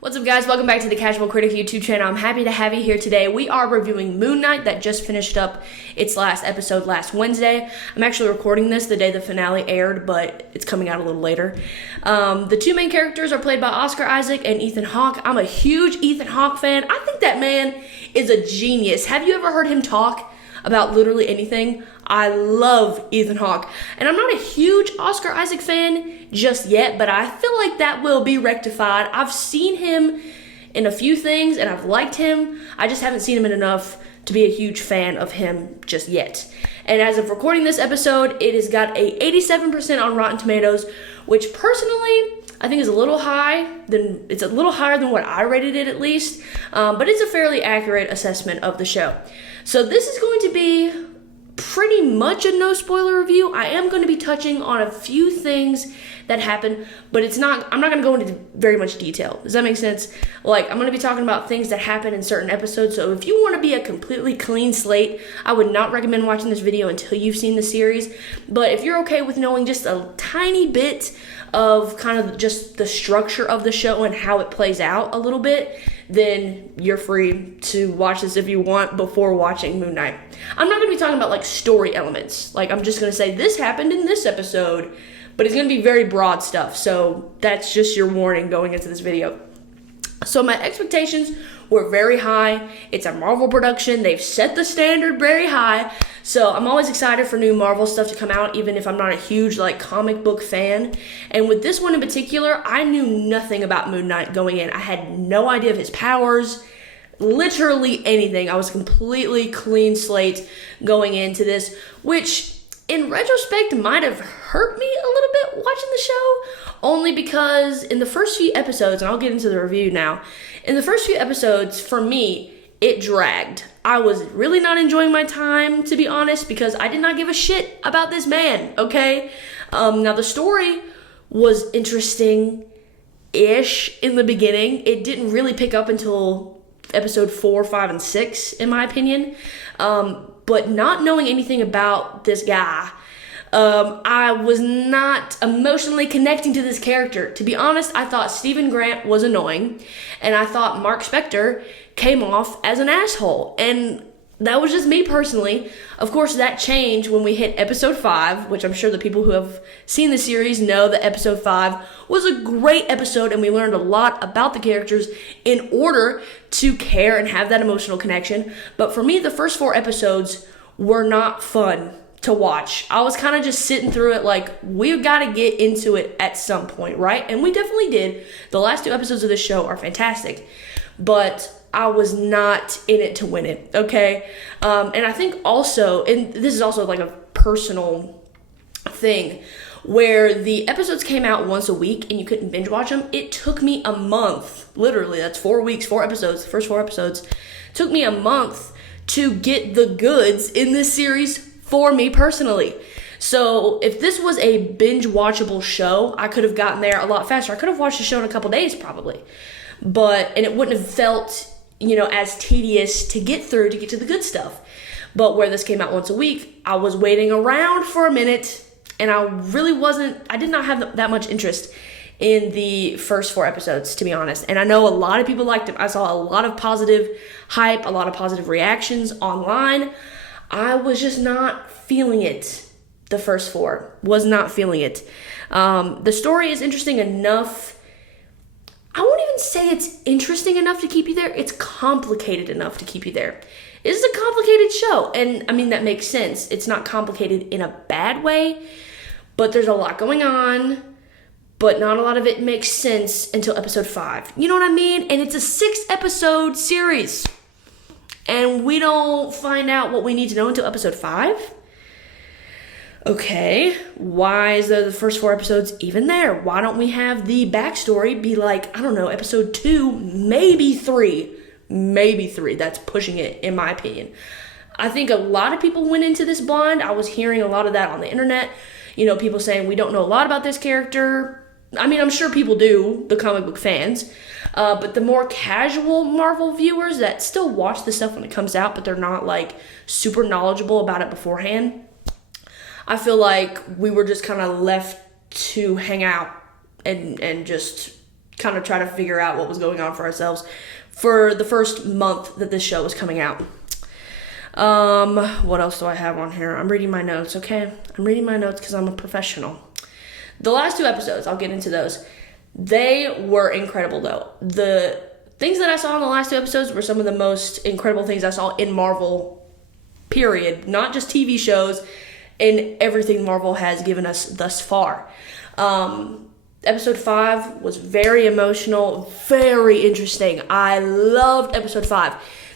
What's up, guys? Welcome back to the Casual Critic YouTube channel. I'm happy to have you here today. We are reviewing Moon Knight that just finished up its last episode last Wednesday. I'm actually recording this the day the finale aired, but it's coming out a little later. The two main characters are played by Oscar Isaac and Ethan Hawke. I'm a huge Ethan Hawke fan. I think that man is a genius. Have you ever heard him talk about literally anything? I love Ethan Hawke. And I'm not a huge Oscar Isaac fan just yet, but I feel like that will be rectified. I've seen him in a few things and I've liked him. I just haven't seen him in enough to be a huge fan of him just yet. And as of recording this episode, it has got a 87% on Rotten Tomatoes, which personally I think is a little high. It's a little higher than what I rated it at least, but it's a fairly accurate assessment of the show. So this is going to be pretty much a no spoiler review. I am going to be touching on a few things that happen, but I'm not going to go into very much detail. Does that make sense? Like, I'm going to be talking about things that happen in certain episodes. So if you want to be a completely clean slate, I would not recommend watching this video until you've seen the series. But if you're okay with knowing just a tiny bit of kind of just the structure of the show and how it plays out a little bit, then you're free to watch this if you want before watching Moon Knight. I'm not going to be talking about like story elements. Like, I'm just going to say this happened in this episode, but it's going to be very broad stuff. So that's just your warning going into this video. So my expectations were very high. It's a Marvel production. They've set the standard very high. So I'm always excited for new Marvel stuff to come out, even if I'm not a huge like comic book fan. And with this one in particular, I knew nothing about Moon Knight going in. I had no idea of his powers, literally anything. I was completely clean slate going into this, which in retrospect might have hurt me a little bit watching the show, only because in the first few episodes, and I'll get into the review now, in the first few episodes, for me, it dragged. I was really not enjoying my time, to be honest, because I did not give a shit about this man, okay? Now, the story was interesting-ish in the beginning. It didn't really pick up until episode 4, 5, and 6, in my opinion. But not knowing anything about this guy, I was not emotionally connecting to this character. To be honest, I thought Stephen Grant was annoying, and I thought Mark Spector came off as an asshole, and that was just me personally. Of course, that changed when we hit episode 5, which I'm sure the people who have seen the series know that episode 5 was a great episode, and we learned a lot about the characters in order to care and have that emotional connection. But for me, the first 4 episodes were not fun to watch. I was kind of just sitting through it like, we've got to get into it at some point, right? And we definitely did. The last 2 episodes of this show are fantastic, but I was not in it to win it, okay? And I think also, and this is also like a personal thing, where the episodes came out once a week and you couldn't binge watch them, it took me a month, literally, that's 4 weeks, 4 episodes, the first 4 episodes, took me a month to get the goods in this series for me personally. So if this was a binge watchable show, I could have gotten there a lot faster. I could have watched the show in a couple days probably, and it wouldn't have felt, as tedious to get through to get to the good stuff. But where this came out once a week, I was waiting around for a minute, and I did not have that much interest in the first 4 episodes, to be honest. And I know a lot of people liked it. I saw a lot of positive hype, a lot of positive reactions online. I was just not feeling it. The first 4 was not feeling it. The story is interesting enough. I won't even say it's interesting enough to keep you there. It's complicated enough to keep you there. This is a complicated show, and I mean, that makes sense. It's not complicated in a bad way, but there's a lot going on, but not a lot of it makes sense until episode 5. You know what I mean? And it's a 6-episode series, and we don't find out what we need to know until episode 5? Okay, why is the first 4 episodes even there? Why don't we have the backstory be like, I don't know, episode 2, maybe 3. Maybe 3, that's pushing it, in my opinion. I think a lot of people went into this blind. I was hearing a lot of that on the internet. People saying we don't know a lot about this character. I mean, I'm sure people do, the comic book fans. But the more casual Marvel viewers that still watch the stuff when it comes out, but they're not like super knowledgeable about it beforehand, I feel like we were just kind of left to hang out and just kind of try to figure out what was going on for ourselves for the first month that this show was coming out. What else do I have on here? I'm reading my notes, okay? I'm reading my notes because I'm a professional. The last 2 episodes, I'll get into those. They were incredible, though. The things that I saw in the last 2 episodes were some of the most incredible things I saw in Marvel, period. Not just TV shows, and everything Marvel has given us thus far. Episode 5 was very emotional, very interesting. I loved episode 5.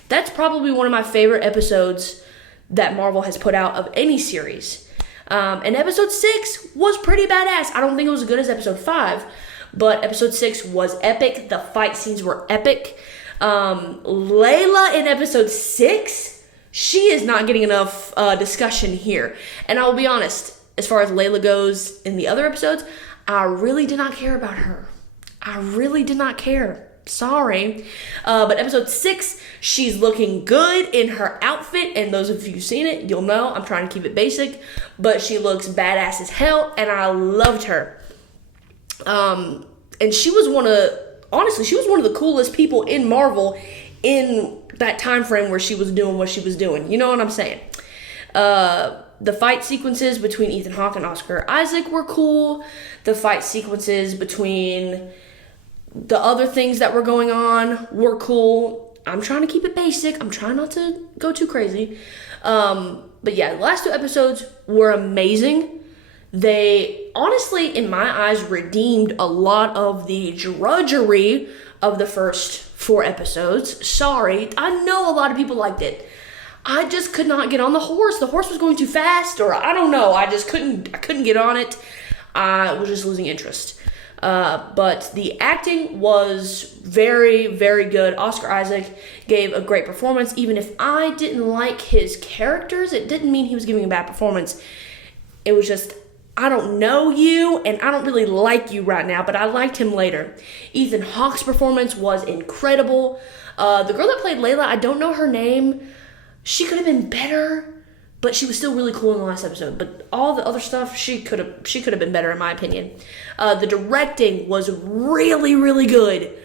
That's probably one of my favorite episodes that Marvel has put out of any series. And episode 6 was pretty badass. I don't think it was as good as episode 5, but episode 6 was epic. The fight scenes were epic. Layla in episode 6, she is not getting enough discussion here. And I will be honest, as far as Layla goes in the other episodes, I really did not care about her. I really did not care. Sorry. But episode 6, she's looking good in her outfit. And those of you who've seen it, you'll know I'm trying to keep it basic. But she looks badass as hell, and I loved her. And she was one of the coolest people in Marvel in that time frame where she was doing what she was doing. You know what I'm saying? The fight sequences between Ethan Hawke and Oscar Isaac were cool. The fight sequences between the other things that were going on were cool. I'm trying to keep it basic. I'm trying not to go too crazy. But yeah, the last 2 episodes were amazing. They honestly, in my eyes, redeemed a lot of the drudgery of the first 4 episodes. Sorry, I know a lot of people liked it. I just could not get on the horse. The horse was going too fast, or I don't know. I couldn't get on it. I was just losing interest. But the acting was very, very good. Oscar Isaac gave a great performance. Even if I didn't like his characters, it didn't mean he was giving a bad performance. It was just, I don't know you, and I don't really like you right now, but I liked him later. Ethan Hawke's performance was incredible. The girl that played Layla, I don't know her name. She could have been better, but she was still really cool in the last episode. But all the other stuff, she could have been better in my opinion. The directing was really, really good.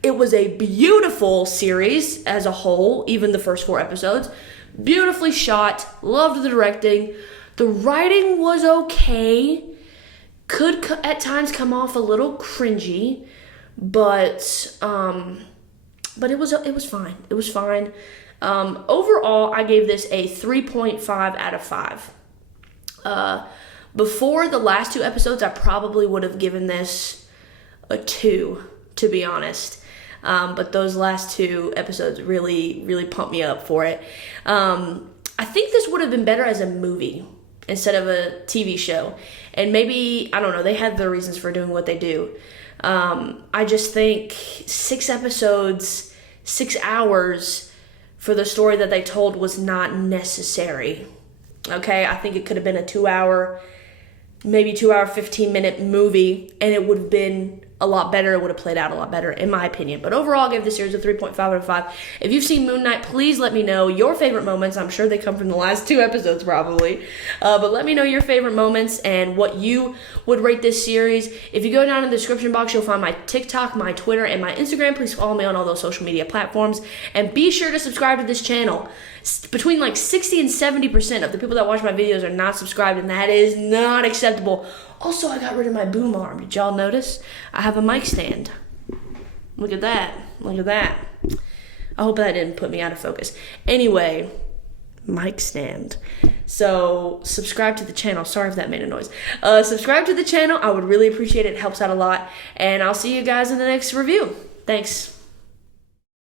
It was a beautiful series as a whole, even the first 4 episodes. Beautifully shot. Loved the directing. The writing was okay. Could at times come off a little cringy, but it was fine. It was fine. Overall, I gave this a 3.5 out of 5. Before the last 2 episodes, I probably would have given this a 2, to be honest. But those last 2 episodes really, really pumped me up for it. I think this would have been better as a movie instead of a TV show. And maybe, I don't know, they had their reasons for doing what they do. I just think 6 episodes, 6 hours for the story that they told was not necessary. Okay, I think it could have been a 2-hour, maybe 2-hour, 15-minute movie, and it would have been a lot better. It would have played out a lot better, in my opinion. But overall, I give this series a 3.5 out of 5. If you've seen Moon Knight, please let me know your favorite moments. I'm sure they come from the last 2 episodes, probably. But let me know your favorite moments and what you would rate this series. If you go down in the description box, you'll find my TikTok, my Twitter, and my Instagram. Please follow me on all those social media platforms. And be sure to subscribe to this channel. Between like 60 and 70% of the people that watch my videos are not subscribed, and that is not acceptable. Also, I got rid of my boom arm. Did y'all notice? I have a mic stand. Look at that. Look at that. I hope that didn't put me out of focus. Anyway, mic stand. So, subscribe to the channel. Sorry if that made a noise. Subscribe to the channel. I would really appreciate it. It helps out a lot. And I'll see you guys in the next review. Thanks.